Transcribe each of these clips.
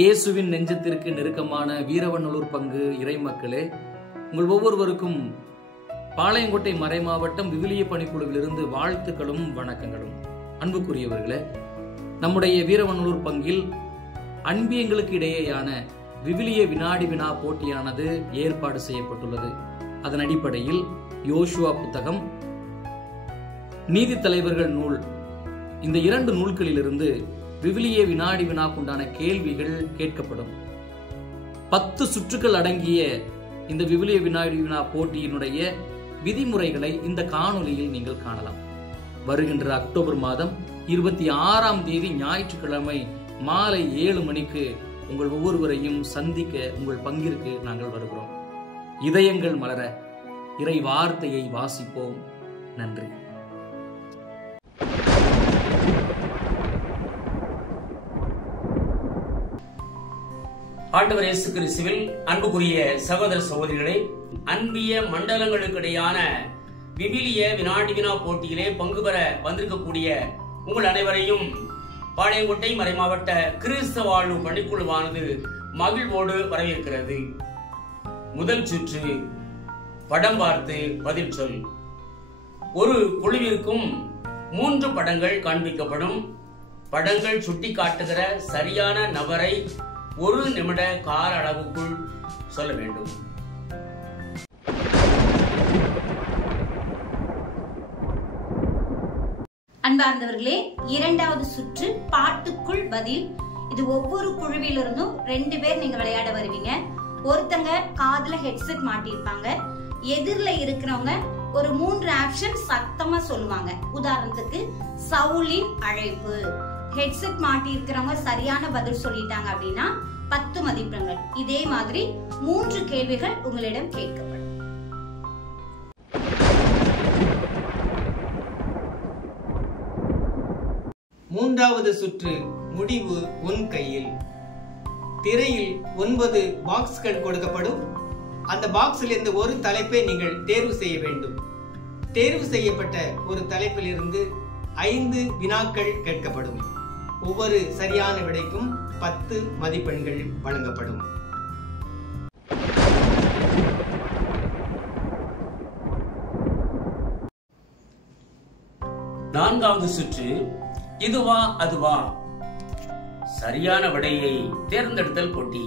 இயேசுவின் நெஞ்சத்திற்கு நெருக்கமான வீரவநல்லூர் பங்கு இறைமக்களே, உங்கள் ஒவ்வொருவருக்கும் பாளையங்கோட்டை மறைமாவட்டம் விவிலிய பணிக்குழுவிலிருந்து வாழ்த்துக்களும் வணக்கங்களும். அன்புக்குரியவர்களே, நம்முடைய வீரவநல்லூர் பங்கில் அன்பியங்களுக்கு இடையேயான விவிலிய வினாடி வினா போட்டியானது ஏற்பாடு செய்யப்பட்டுள்ளது. அதன் அடிப்படையில் யோசுவா புத்தகம், நீதி தலைவர்கள் நூல், இந்த 2 நூல்களிலிருந்து விவிலிய வினாடி வினாக்குண்டான கேள்விகள் கேட்கப்படும். 10 சுற்றுக்கள் அடங்கிய இந்த விவிலிய வினாடி வினா போட்டியினுடைய விதிமுறைகளை இந்த காணொலியில் நீங்கள் காணலாம். வருகின்ற அக்டோபர் மாதம் 26ஆம் தேதி ஞாயிற்றுக்கிழமை மாலை 7 மணிக்கு உங்கள் ஒவ்வொருவரையும் சந்திக்க உங்கள் பங்கிற்கு நாங்கள் வருகிறோம். இதயங்கள் மலர இறை வார்த்தையை வாசிப்போம். நன்றி. ஆண்டவர் இயேசு கிறிஸ்துவில் அன்புக்குரிய சகோதர சகோதரிகளே, அன்பிய மண்டலங்களுக்கிடையான விவிலிய வினாடி வினா போட்டியிலே பங்கு பெற வந்திருக்கக்கூடிய உங்கள் அனைவரையும் பாளையங்கோட்டை மறைமாவட்ட கிறிஸ்தவ வாழ்வு பணிக்குழுவானது மகிழ்வோடு வரவேற்கிறது. முதல் சுற்று, படம் பார்த்து பதில் சொல். ஒரு குழுவிற்கும் 3 படங்கள் காண்பிக்கப்படும். படங்கள் சுட்டி காட்டுகிற சரியான நபரை 1 நிமிட கால அளவுக்குள் சொல்ல வேண்டும். அன்பார்ந்தவர்களே, 2வது சுற்று பாட்டுக்குள் பதில். இது ஒவ்வொரு குழுவிலிருந்தும் 2 பேர் நீங்க விளையாட வருவீங்க. ஒருத்தங்க காதுல ஹெட்செட் மாட்டிருப்பாங்க. எதிரில இருக்கிறவங்க ஒரு 3 ஆப்ஷன் சத்தமா சொல்லுவாங்க. உதாரணத்துக்கு சவுலின் அழைப்பு. ஹெட்செட் மாட்டி இருக்கிறவங்க சரியான பதில் சொல்லிட்டாங்க அப்படின்னா 10 மதிப்பெண்கள். இதே மாதிரி 3 கேள்விகள் உங்களிடம் கேட்கப்படும். மூன்றாவது சுற்று, முடிவு உன் கையில். திரையில் 9 பாக்ஸ்கள் கொடுக்கப்படும். அந்த பாக்ஸில் இருந்து ஒரு தலைப்பை நீங்கள் தேர்வு செய்ய வேண்டும். தேர்வு செய்யப்பட்ட ஒரு தலைப்பில் இருந்து 5 வினாக்கள் கேட்கப்படும். ஒவ்வொரு சரியான விடைக்கும் 10 மதிப்பெண்கள் வழங்கப்படும். நான்காவது சுற்று, இதுவா அதுவா. சரியான விடையை தேர்ந்தெடுத்தல் போட்டி.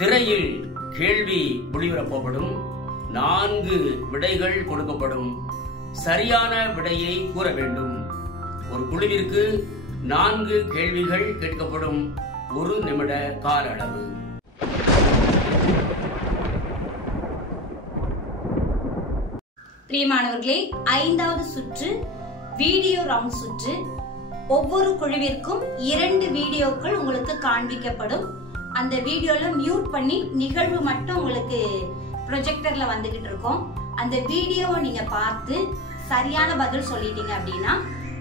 திரையில் கேள்வி ஒளிபரப்பப்படும். 4 விடைகள் கொடுக்கப்படும். சரியான விடையை கூற வேண்டும். ஒரு குழுவிற்கு 4 கேள்விகள் கேட்கப்படும். 1 நிமிட கால அளவு. பிரியமானவர்களே, 5வது சுற்று வீடியோ ரவுண்ட் சுற்று. ஒவ்வொரு குழுவிற்கும் 2 வீடியோக்கள் உங்களுக்கு காண்பிக்கப்படும். அந்த வீடியோல மியூட் பண்ணி நிகழ்வு மட்டும் உங்களுக்கு ப்ரொஜெக்டர்ல வந்துகிட்டு இருக்கும். அந்த வீடியோவை நீங்க பார்த்து சரியான பதில் சொல்லிட்டீங்க அப்படின்னா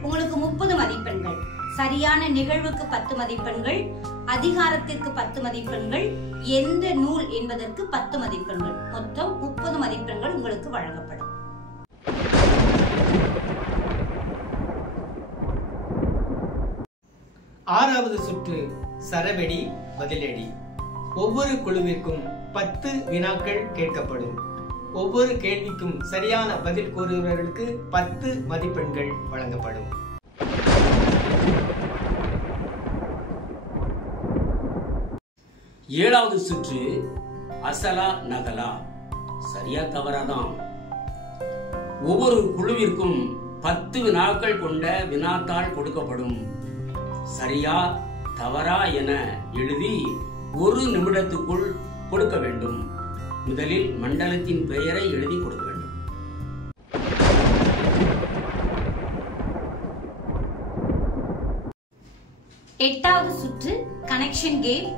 உங்களுக்கு 30 மதிப்பெண்கள். சரியான நிகழ்வுக்கு 10 மதிப்பெண்கள், அதிகாரத்திற்கு 10 மதிப்பெண்கள், எந்த நூல் என்பதற்கு 10 மதிப்பெண்கள், மொத்தம் 30 மதிப்பெண்கள் உங்களுக்கு வழங்கப்படும். ஆறாவது சுற்று, சரவெடி பதிலடி. ஒவ்வொரு குழுவிற்கும் 10 வினாக்கள் கேட்கப்படும். ஒவ்வொரு கேள்விக்கும் சரியான பதில் கூறுபவர்களுக்கு 10 மதிப்பெண்கள் வழங்கப்படும். ஏழாவது சுற்று, அசலா நகலா. சரியா தவறாதான். ஒவ்வொரு குழுவிற்கும் 10 வினாக்கள் கொண்ட வினாத்தாள் கொடுக்கப்படும். சரியா தவறா என எழுதி 1 நிமிடத்துக்குள் கொடுக்க வேண்டும். முதலில் மண்டலத்தின் பெயரை எழுதி கொடுக்க வேண்டும். எட்டாவது சுற்று, கனெக்ஷன் கேம்.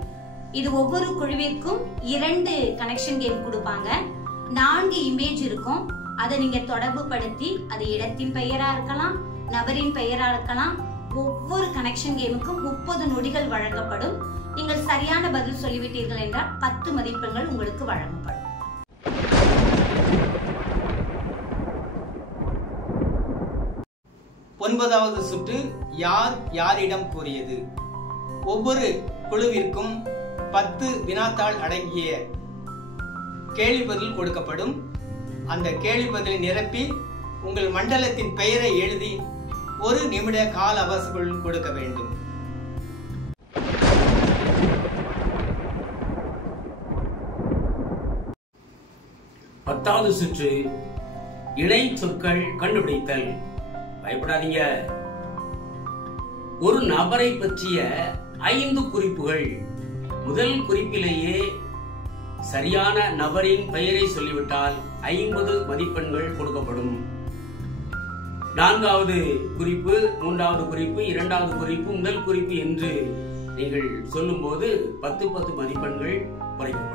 இது ஒவ்வொரு குழுவிற்கும் 2 கனெக்ஷன் கேம் கொடுப்பாங்க. 4 இமேஜ் இருக்கும். அதை நீங்க தொடர்பு படுத்தி, அது இடத்தின் பெயரா இருக்கலாம், நபரின் பெயரா இருக்கலாம். ஒவ்வொரு கனெக்ஷன் கேமுக்கும் 30 நொடிகள் வழங்கப்படும். நீங்கள் சரியான பதில் சொல்லிவிட்டீர்கள் என்றால் 10 மதிப்பெண்கள் உங்களுக்கு வழங்கப்படும். ஒன்பதாவது சுற்று, யார் யாரிடம் கூறியது. ஒவ்வொரு குழுவிற்கும் 10 வினாத்தாள் அடங்கிய கேள்வி பதில் கொடுக்கப்படும். அந்த கேள்வி பதிலை நிரப்பி உங்கள் மண்டலத்தின் பெயரை எழுதி 1 நிமிட கால அவகாசம் கொடுக்க வேண்டும். பத்தாவது சுற்று இணை சொற்கள் கண்டுபிடித்தல். பயப்படாதீங்க. ஒரு நபரை பற்றிய 5 குறிப்புகள். முதல் குறிப்பிலேயே சரியான நபரின் பெயரை சொல்லிவிட்டால் 50 மதிப்பெண்கள் கொடுக்கப்படும். 4வது குறிப்பு, 3வது குறிப்பு, 2வது குறிப்பு, முதல் குறிப்பு என்று நீங்கள் சொல்லும் போது 10 மதிப்பெண்கள் குறைக்கப்படும்.